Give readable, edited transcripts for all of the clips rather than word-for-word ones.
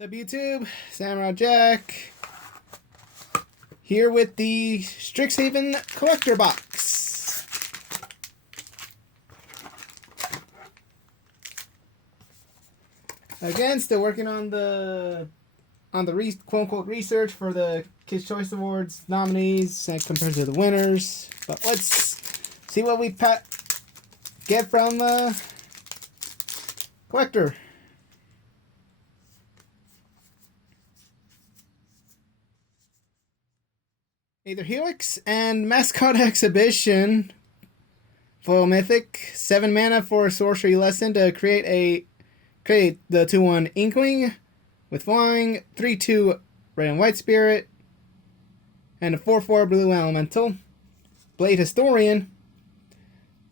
What's up, YouTube? Samurai Jack here with the Strixhaven collector box. Again, still working on the quote unquote research for the Kids Choice Awards nominees and compared to the winners. But let's see what we get from the collector. Either Helix and Mascot Exhibition. Foil Mythic. 7 mana for a sorcery lesson to create the 2/1 Inkwing with flying, 3/2 red and white spirit, and a 4/4 blue elemental. Blade Historian.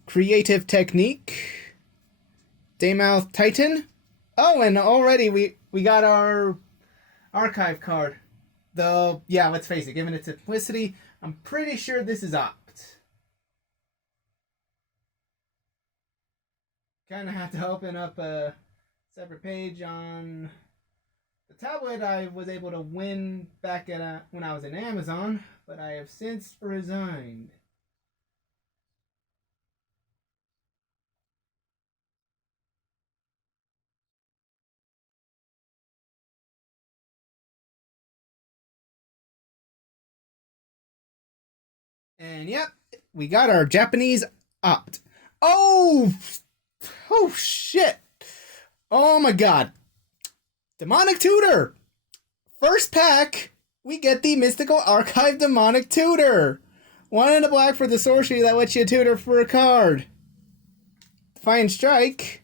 Creative Technique. Daymouth Titan. Oh, and already we got our archive card. Though, yeah, let's face it, given its simplicity, I'm pretty sure this is opt. Kind of have to open up a separate page on the tablet. I was able to win back at when I was in Amazon, but I have since resigned. And yep, we got our Japanese opt. Oh shit. Oh my god. Demonic Tutor. First pack, we get the Mystical Archive Demonic Tutor. 1 and a black for the sorcery that lets you tutor for a card. Defiant Strike.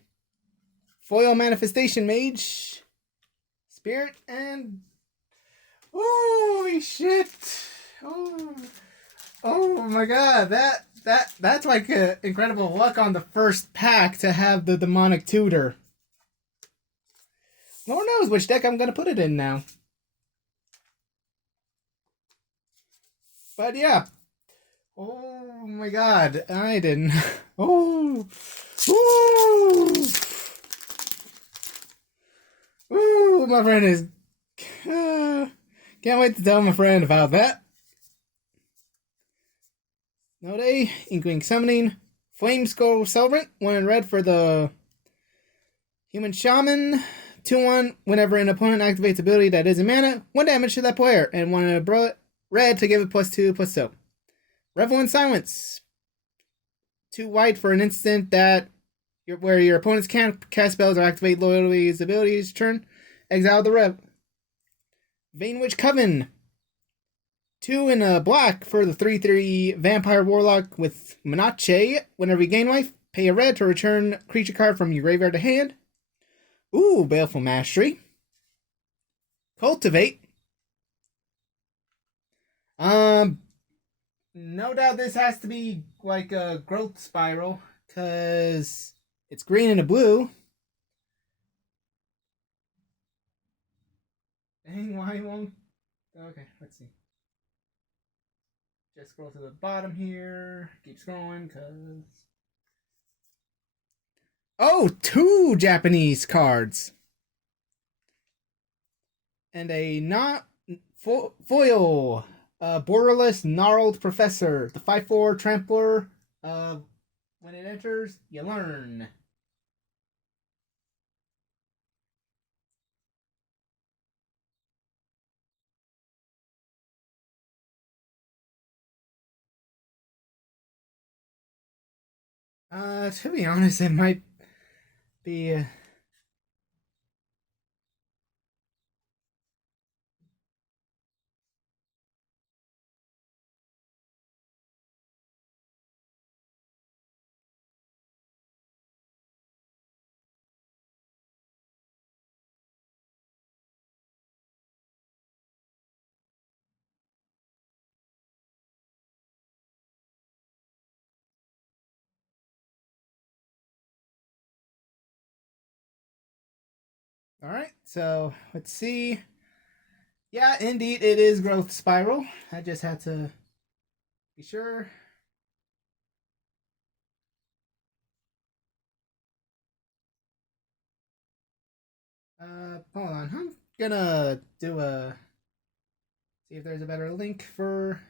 Foil Manifestation Mage. Spirit and... Holy shit. Oh my god, that's like incredible luck on the first pack to have the Demonic Tutor. Lord knows which deck I'm gonna put it in now. But yeah. Oh my god, I didn't. Oh. Ooh. Ooh, my friend is... can't wait to tell my friend about that. No day, Inkwing Summoning, Flame Skull Celebrant, 1 in red for the Human Shaman, 2/1, whenever an opponent activates ability that isn't mana, 1 damage to that player, and 1 in a red to give it +2/+2. Revel in Silence, 2 white for an instant that where your opponents can't cast spells or activate loyalties abilities turn, exile the Rev. Vainwitch Coven, 2 in a black for the 3/3 Vampire Warlock with Menache. Whenever you gain life, pay a red to return creature card from your graveyard to hand. Ooh, Baleful Mastery. Cultivate. No doubt this has to be like a growth spiral, because it's green and a blue. Dang, why won't... Okay, let's see. Just scroll to the bottom here. Keep scrolling, because... Oh, 2 Japanese cards. And a not foil. Borderless Gnarled Professor. The 5/4 Trampler. When it enters, you learn. To be honest, it might be... Alright, so let's see. Yeah, indeed, it is Growth Spiral. I just had to be sure. Hold on. I'm gonna do a see if there's a better link for.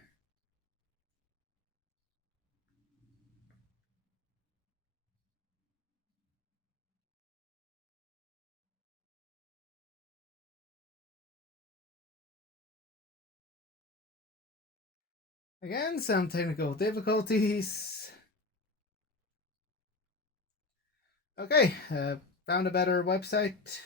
Again, some technical difficulties. Okay, found a better website.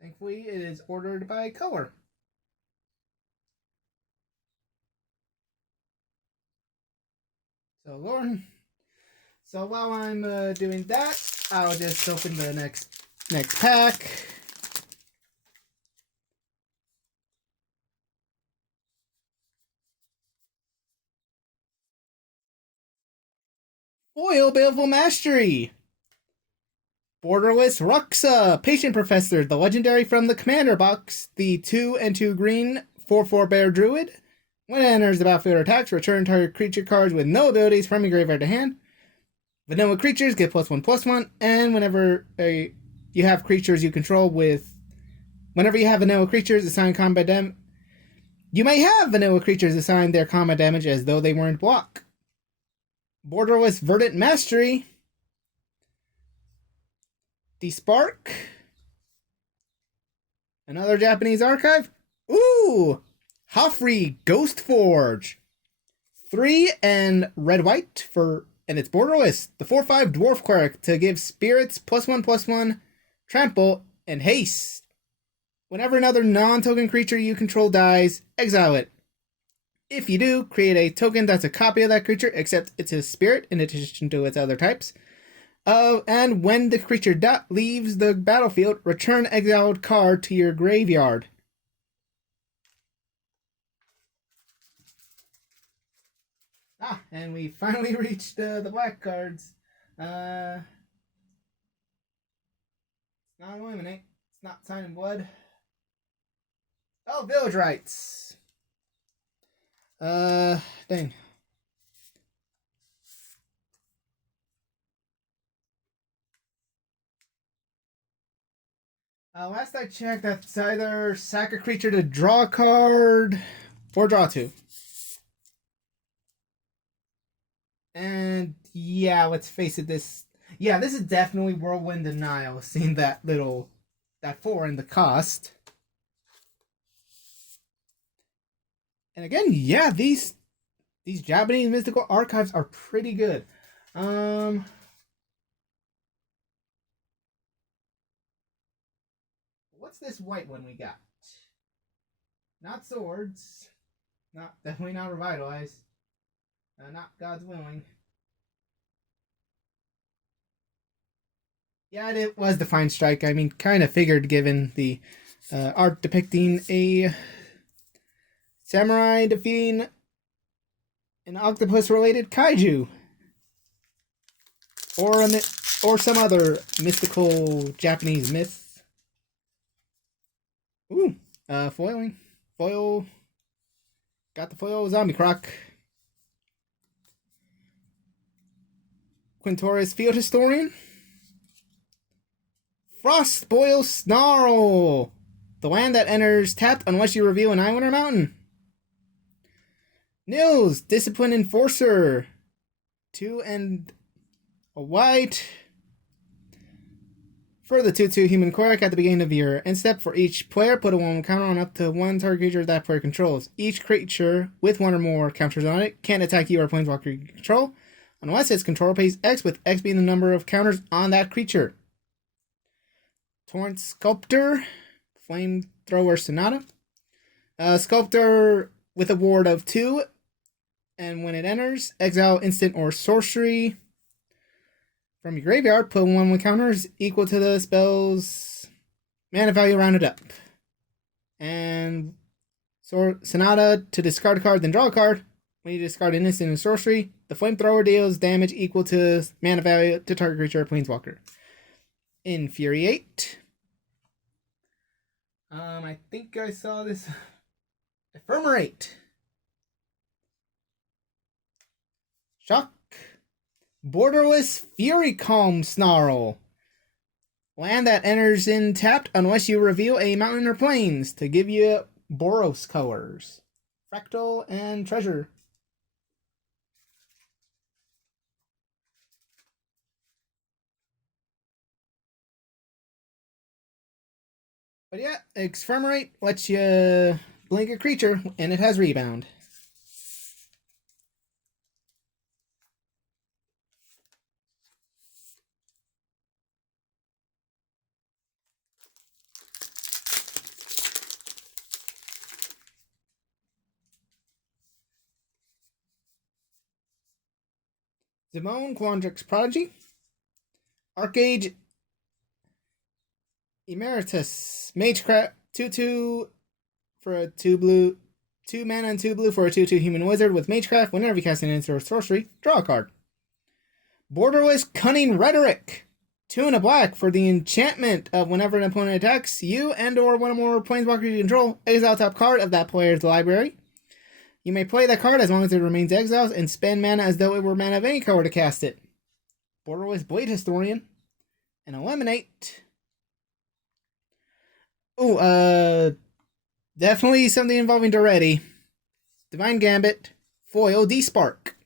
Thankfully, it is ordered by color. So, Lauren. So while I'm doing that, I'll just open the next pack. Foil Baleful Mastery. Borderless Ruxa, Patient Professor, the legendary from the Commander box, the 2 and 2 green 4/4 Bear Druid. When it enters the battlefield or attacks, return target creature cards with no abilities from your graveyard to hand. Vanilla creatures get +1/+1, and whenever you have creatures you control with. Whenever you have vanilla creatures assigned combat damage, you may have vanilla creatures assign their combat damage as though they weren't block. Borderless Verdant Mastery. Despark. Another Japanese archive. Ooh! Hoffrey Ghost Forge. 3 and red-white for, and it's borderless. The 4/5 Dwarf Cleric to give spirits +1/+1, trample, and haste. Whenever another non-token creature you control dies, exile it. If you do, create a token that's a copy of that creature, except it's a spirit in addition to its other types. And when the creature leaves the battlefield, return exiled card to your graveyard. And we finally reached the black cards. It's not Illuminate. It's not Sign in Blood. Oh, Village Rites. Dang. Last I checked, that's either sack a creature to draw a card or draw 2. And yeah, let's face it, this is definitely Whirlwind Denial, seeing that 4 in the cost. And again, yeah, these Japanese mystical archives are pretty good. What's this white one we got? Not Swords. Definitely not Revitalize. Not God's Willing. Yeah, it was Defiant Strike. I mean, kind of figured given the art depicting a samurai defeating an octopus-related kaiju. Or some other mystical Japanese myth. Ooh, foiling. Foil. Got the foil Zombie Croc. Quintoris Field Historian. Frostboil Snarl. The land that enters tapped unless you reveal an island or mountain. Nils, Discipline Enforcer. 2 and a white. For the 2/2 Human Cleric, at the beginning of your end step, for each player, put a 1 counter on up to 1 target creature that player controls. Each creature with 1 or more counters on it can't attack you or planeswalker you control, unless its controller pays X, with X being the number of counters on that creature. Torrent Sculptor, Flamethrower Sonata. Sculptor with a ward of 2, and when it enters, exile instant or sorcery from your graveyard. Put 1 with counters equal to the spell's mana value rounded up. And Sonata to discard a card, then draw a card. When you discard an instant and sorcery, the Flamethrower deals damage equal to mana value to target creature or planeswalker. Infuriate. I think I saw this. Ephemerate. Shock. Borderless Fury Calm Snarl. Land that enters in tapped unless you reveal a mountain or plains to give you Boros colors. Fractal and Treasure. But yeah, Ephemerate lets you blink a creature, and it has Rebound. Zimone, Quandrix Prodigy. Arcade Emeritus. Magecraft 2/2 for a 2 blue. 2 mana and 2 blue for a 2/2 human wizard with Magecraft. Whenever you cast an instant or sorcery, draw a card. Borderless Cunning Rhetoric. 2 and a black for the enchantment of whenever an opponent attacks you and or one or more planeswalkers you control, exile top card of that player's library. You may play that card as long as it remains exiled and spend mana as though it were mana of any color to cast it. Borderless Blade Historian. And Eliminate. Ooh, definitely something involving Doretti. Divine Gambit. Foil D-Spark.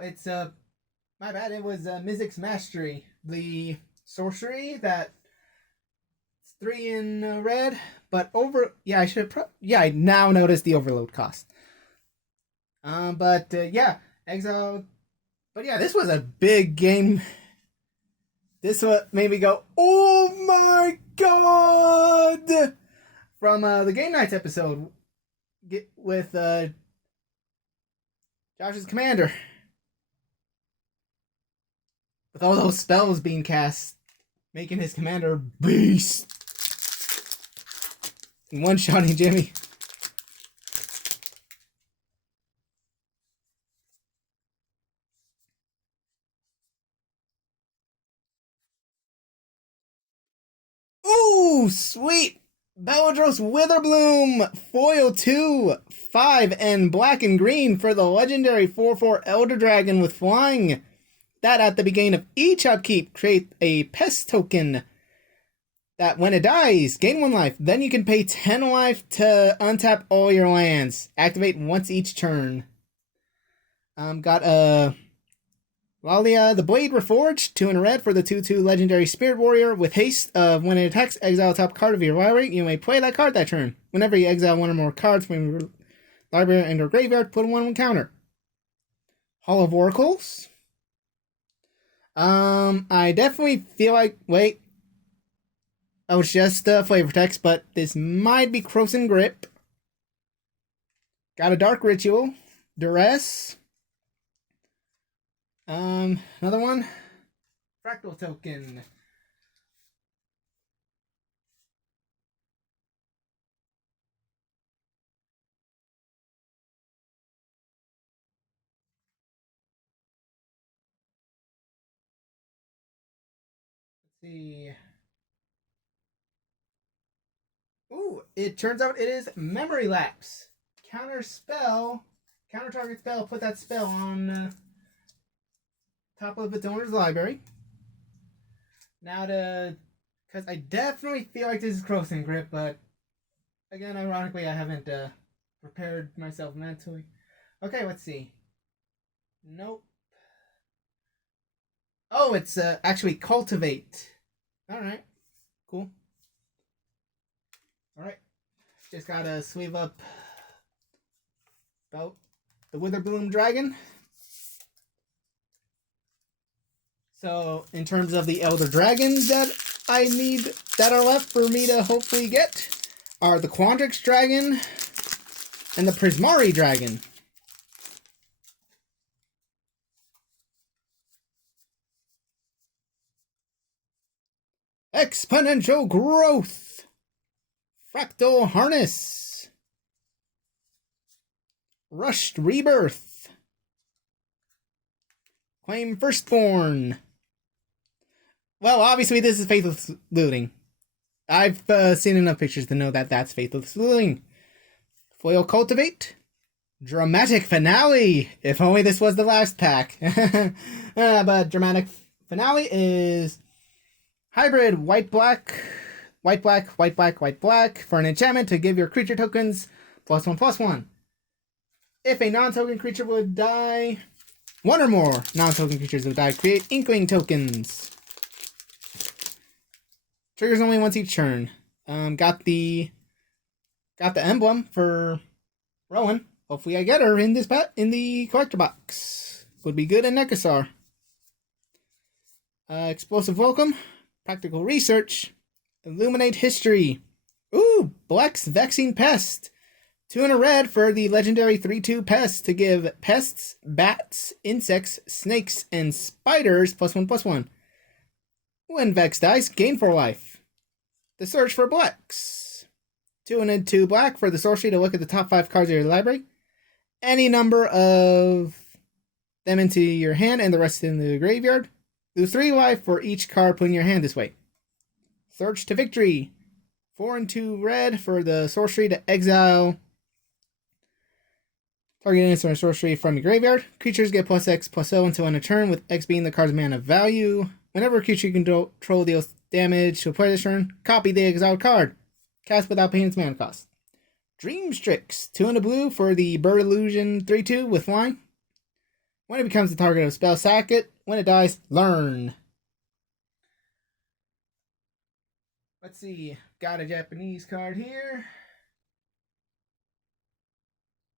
It's, my bad, it was, Mizzix Mastery. The sorcery that 3 in red, but yeah, I should yeah, I now noticed the overload cost. Yeah, exile. But yeah, this was a big game. This made me go, oh my god! From the Game Nights episode with Josh's commander. With all those spells being cast, making his commander beast. And one-shotting Jimmy. Ooh, sweet! Beladros Witherbloom, foil 2, 5, and black and green for the legendary 4/4 Elder Dragon with flying. That at the beginning of each upkeep, create a pest token that when it dies, gain 1 life. Then you can pay 10 life to untap all your lands. Activate once each turn. Got a Lalia the Blade Reforged, 2 in red for the 2/2 legendary Spirit Warrior with haste of when it attacks, exile top card of your library. You may play that card that turn. Whenever you exile 1 or more cards from your library and or graveyard, put 1 counter. Hall of Oracles. I definitely feel like, wait. Oh, it's just flavor text, but this might be Croson Grip. Got a Dark Ritual. Duress. Another one. Fractal Token. Let's see. Ooh, it turns out it is Memory Lapse. Counter target spell, put that spell on top of its owner's library. Now because I definitely feel like this is Croson Grip, but again, ironically, I haven't prepared myself mentally. Okay, let's see. Nope. Oh, it's actually Cultivate. Alright, cool. Alright, just gotta sleeve up about the Witherbloom Dragon. So, in terms of the Elder Dragons that I need, that are left for me to hopefully get, are the Quandrix Dragon and the Prismari Dragon. Exponential Growth. Fractal Harness. Rushed Rebirth. Claim Firstborn. Well, obviously this is Faithless Looting. I've seen enough pictures to know that that's Faithless Looting. Foil Cultivate. Dramatic Finale. If only this was the last pack. But Dramatic Finale is hybrid white-black, white-black, white-black, white-black for an enchantment to give your creature tokens +1/+1. If a non-token creature would die, one or more non-token creatures would die. Create Inkling tokens. Triggers only once each turn. Got the emblem for Rowan. Hopefully I get her in this in the collector box. Would be good in Nekasar. Explosive Welcome. Practical Research. Illuminate History. Ooh, Black's Vexing Pest. 2 and a red for the legendary 3/2 Pest to give pests, bats, insects, snakes, and spiders +1/+1. When Vex dies, gain 4 life. The Search for Blacks. 2 and a 2 black for the sorcery to look at the top 5 cards of your library. Any number of them into your hand and the rest in the graveyard. Lose 3 life for each card put in your hand this way. Search to Victory. 4 and 2 red for the sorcery to exile target instant sorcery from your graveyard. Creatures get +X/+0 until end of turn, with X being the card's mana value. Whenever a creature you control deals damage to a player this turn, copy the exiled card. Cast without paying its mana cost. Dream Strix. 2 and a blue for the Bird Illusion 3/2 with flying. When it becomes the target of a spell, sack it. When it dies, learn. Let's see. Got a Japanese card here.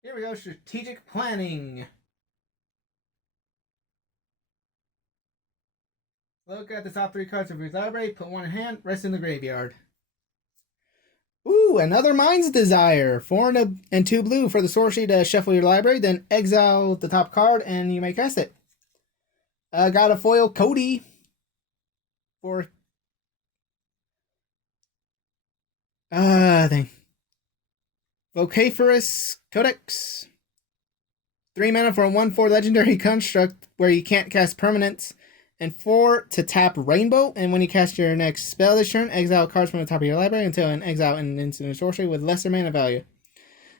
Here we go. Strategic Planning. Look at the top 3 cards of your library. Put 1 in hand. Rest in the graveyard. Ooh, another Mind's Desire. 4 and 2 blue for the sorcery to shuffle your library. Then exile the top card and you may cast it. Got a foil Cody for thing. Vocaferous Codex. 3 mana for a 1/4 legendary construct where you can't cast permanents. And 4 to tap Rainbow. And when you cast your next spell this turn, exile cards from the top of your library until an exile an instant sorcery with lesser mana value.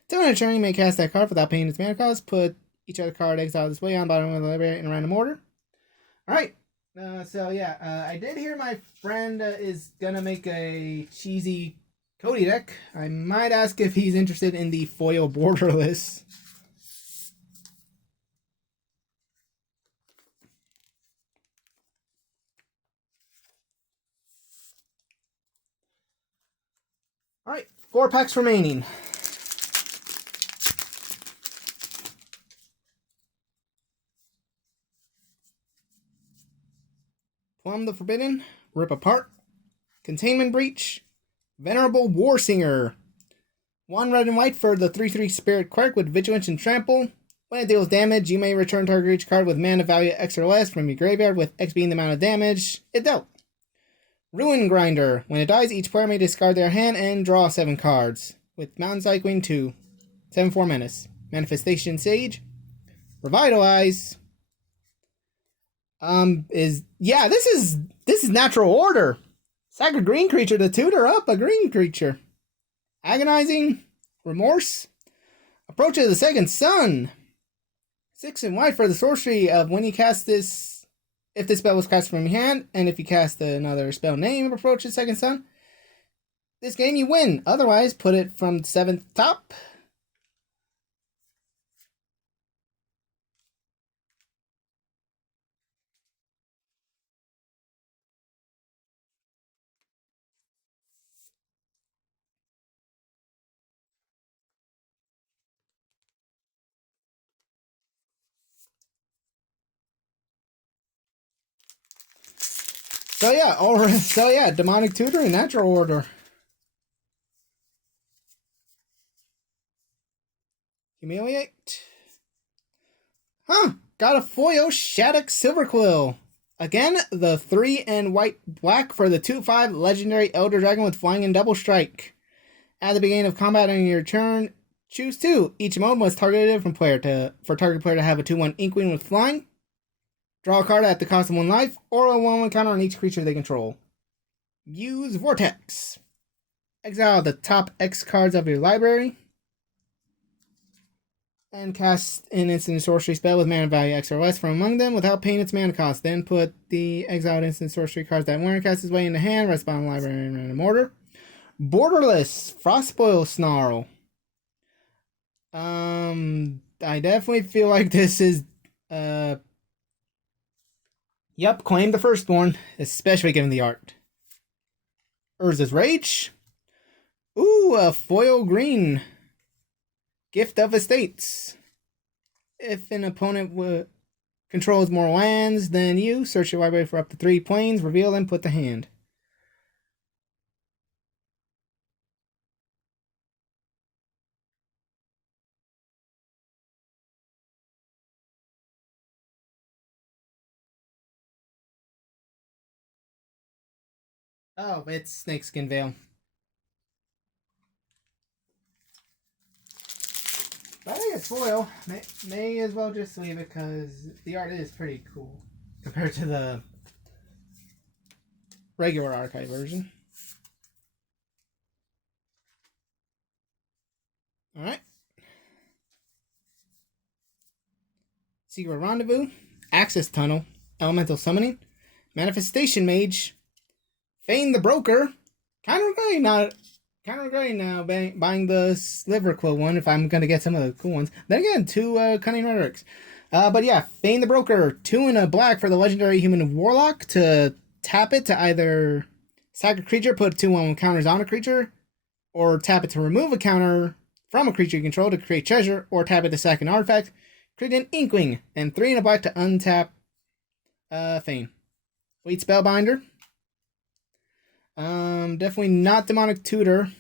Until end of turn, you may cast that card without paying its mana cost. Put each other card exiled this way on the bottom of the library in a random order. Alright. I did hear my friend is going to make a cheesy Cody deck. I might ask if he's interested in the foil borderless. Alright, 4 packs remaining. Plumb the Forbidden, Rip Apart, Containment Breach, Venerable Warsinger. 1 red and white for the 3/3 Spirit Quirk with Vigilance and Trample. When it deals damage, you may return target each card with mana value X or less from your graveyard, with X being the amount of damage it dealt. Ruin Grinder. When it dies, each player may discard their hand and draw 7 cards. With Mountain Cycling 2. 7/4 Menace. Manifestation Sage. Revitalize. This is Natural Order. Sack a green creature to tutor up a green creature. Agonizing. Remorse. Approach of the Second Sun. 6 and white for the sorcery of when you cast this. If this spell was cast from your hand, and if you cast another spell name Approach the Second Sun, this game you win. Otherwise, put it from 7th top. Demonic Tutor and Natural Order. Humiliate. Got a foil Shattuck Silverquill. Again, the 3 and white black for the 2/5 legendary Elder Dragon with flying and double strike. At the beginning of combat on your turn, choose 2. Each mode was targeted from for target player to have a 2/1 Inkling with flying. Draw a card at the cost of 1 life, or a 1/1 counter on each creature they control. Use Vortex. Exile the top X cards of your library. And cast an instant sorcery spell with mana value X or less from among them without paying its mana cost. Then put the exiled instant sorcery cards that weren't cast its way into hand, rest bottom library in random order. Borderless Frostboil Snarl. I definitely feel like this is yep, claim the firstborn, especially given the art. Urza's Rage. Ooh, a foil green. Gift of Estates. If an opponent controls more lands than you, search your library for up to 3 planes, reveal them, put to hand. Oh, it's Snakeskin Veil. But I think it's foil. May as well just leave it because the art is pretty cool compared to the regular archive version. Alright. Secret Rendezvous. Access Tunnel. Elemental Summoning. Manifestation Mage. Feign the Broker. Kind of regretting now buying the Sliver Quill one if I'm going to get some of the cool ones. Then again, 2 Cunning Rhetorics. But yeah, Feign the Broker. 2 and a black for the legendary Human Warlock to tap it to either sack a creature, put 2/1 counters on a creature, or tap it to remove a counter from a creature you control to create treasure, or tap it to sack an artifact, create an Inkling, and 3 and a black to untap Feign. Fleet Spellbinder. Definitely not Demonic Tutor.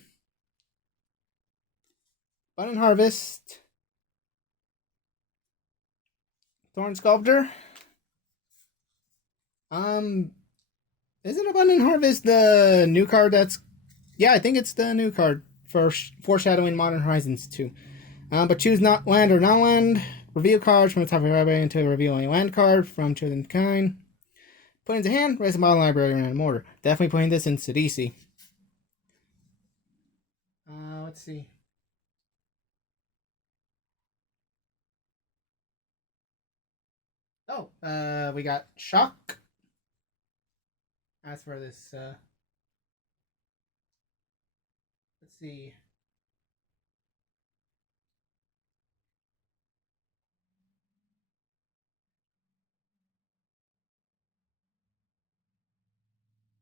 Button Harvest. Thorn Sculptor. Isn't Abundant Harvest the new card that's... Yeah, I think it's the new card for Foreshadowing Modern Horizons 2. But choose not land or non-land. Reveal cards from the top of your library until you reveal a land card from chosen kind. Put into hand, raise the model library in random order. Definitely putting this in Sidisi. Let's see. Oh, we got Shock. As for this, let's see.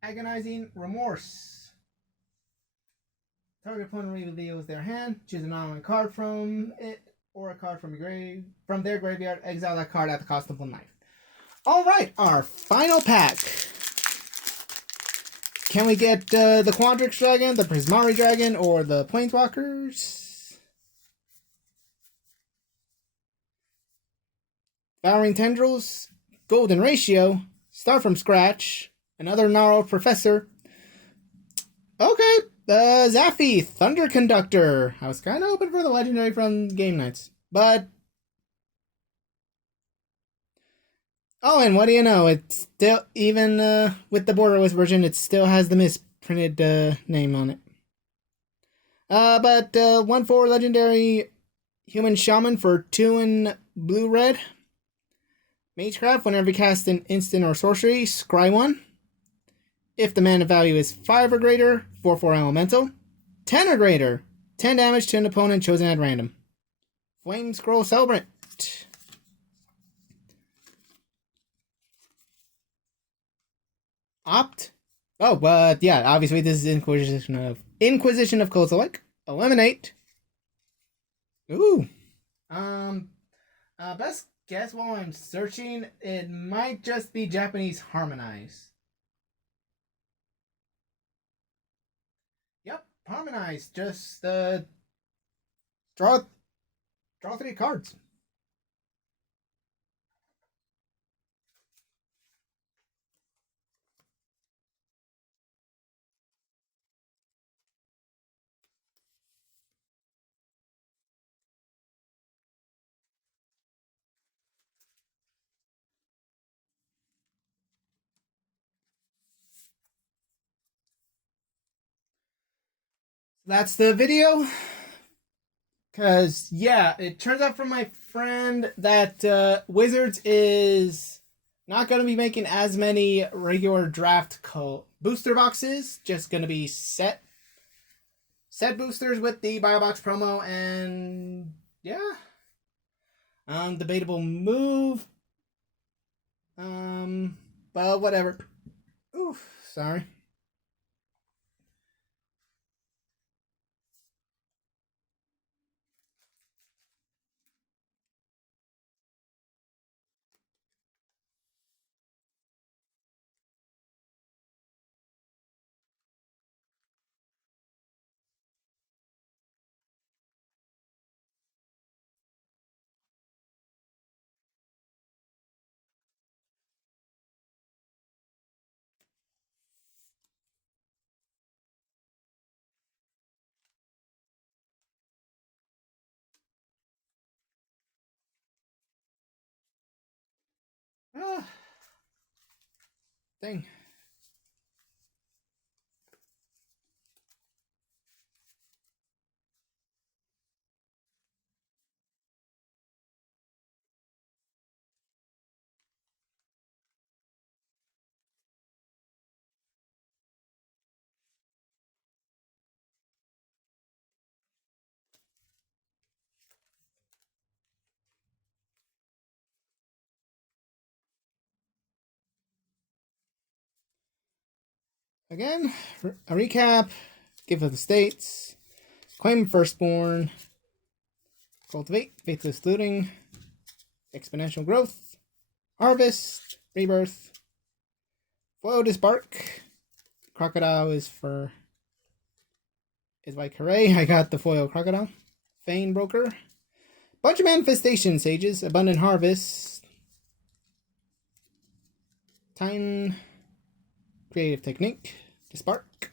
Agonizing Remorse. Target opponent reveals their hand. Choose an online card from it or a card from their graveyard. Exile that card at the cost of 1 life. All right, our final pack. Can we get the Quandrix Dragon, the Prismari Dragon, or the Planeswalkers? Flowering Tendrils, Golden Ratio, Start from Scratch, another Gnarled Professor. Okay, Zaffi, Thunder Conductor. I was kind of hoping for the legendary from Game Nights, but... Oh, and what do you know? It's still, even with the borderless version, it still has the misprinted name on it. But 1/4 legendary Human Shaman for 2 and blue-red. Magecraft, whenever you cast an instant or sorcery, scry 1. If the mana value is 5 or greater, 4/4 elemental. 10 or greater, 10 damage to an opponent chosen at random. Flame Scroll Celebrant. Opt. Oh, but yeah, obviously this is Inquisition of Kozilek. Eliminate. Ooh. Best guess while I'm searching, it might just be Japanese Harmonize. Yep, Harmonize. Just draw 3 cards. that's the video. Because, yeah, it turns out from my friend that Wizards is not going to be making as many regular draft booster boxes. Just going to be set boosters with the BioBox promo. And, yeah. Debatable move. But whatever. Oof, sorry. Ah, dang. Again, a recap. Give of the states. Claim firstborn. Cultivate. Faithless looting. Exponential growth. Harvest. Rebirth. Foil Disbark. Crocodile is by Hooray. I got the foil Crocodile. Fane Broker. Bunch of Manifestation Sages. Abundant Harvest. Time. Creative Technique. Disbark.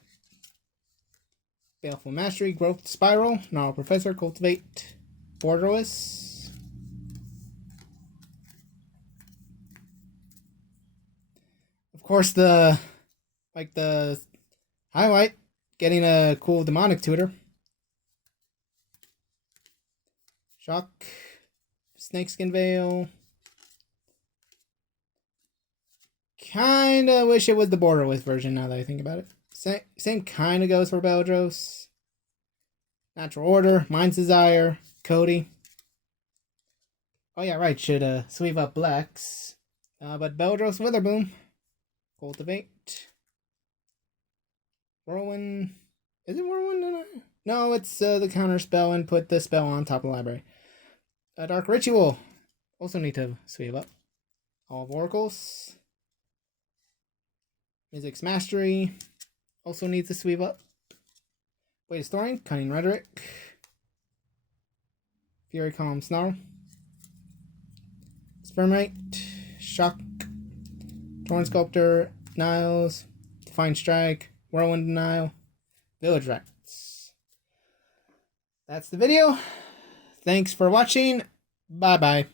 Baleful Mastery. Growth Spiral. Gnarl Professor. Cultivate. Borderless. Of course, the highlight, getting a cool demonic tutor. Shock. Snakeskin Veil. Kinda wish it was the borderless version now that I think about it. Same kinda goes for Beldros. Natural Order. Mind's Desire. Cody. Oh yeah, right, should sleeve up blacks. But Beldros Witherboom. Cultivate. Whirlwind. Is it Whirlwind? No, it's the counter spell and put the spell on top of the library. Dark Ritual. Also need to sweep up. All of Oracles. Music's Mastery. Also needs to sweep up. Weight of Storing. Cunning Rhetoric. Fury Calm Snarl. Spermite. Shock. Torn Sculptor. Niles. Defiant Strike. Whirlwind Denial. Village Rats. That's the video. Thanks for watching. Bye-bye.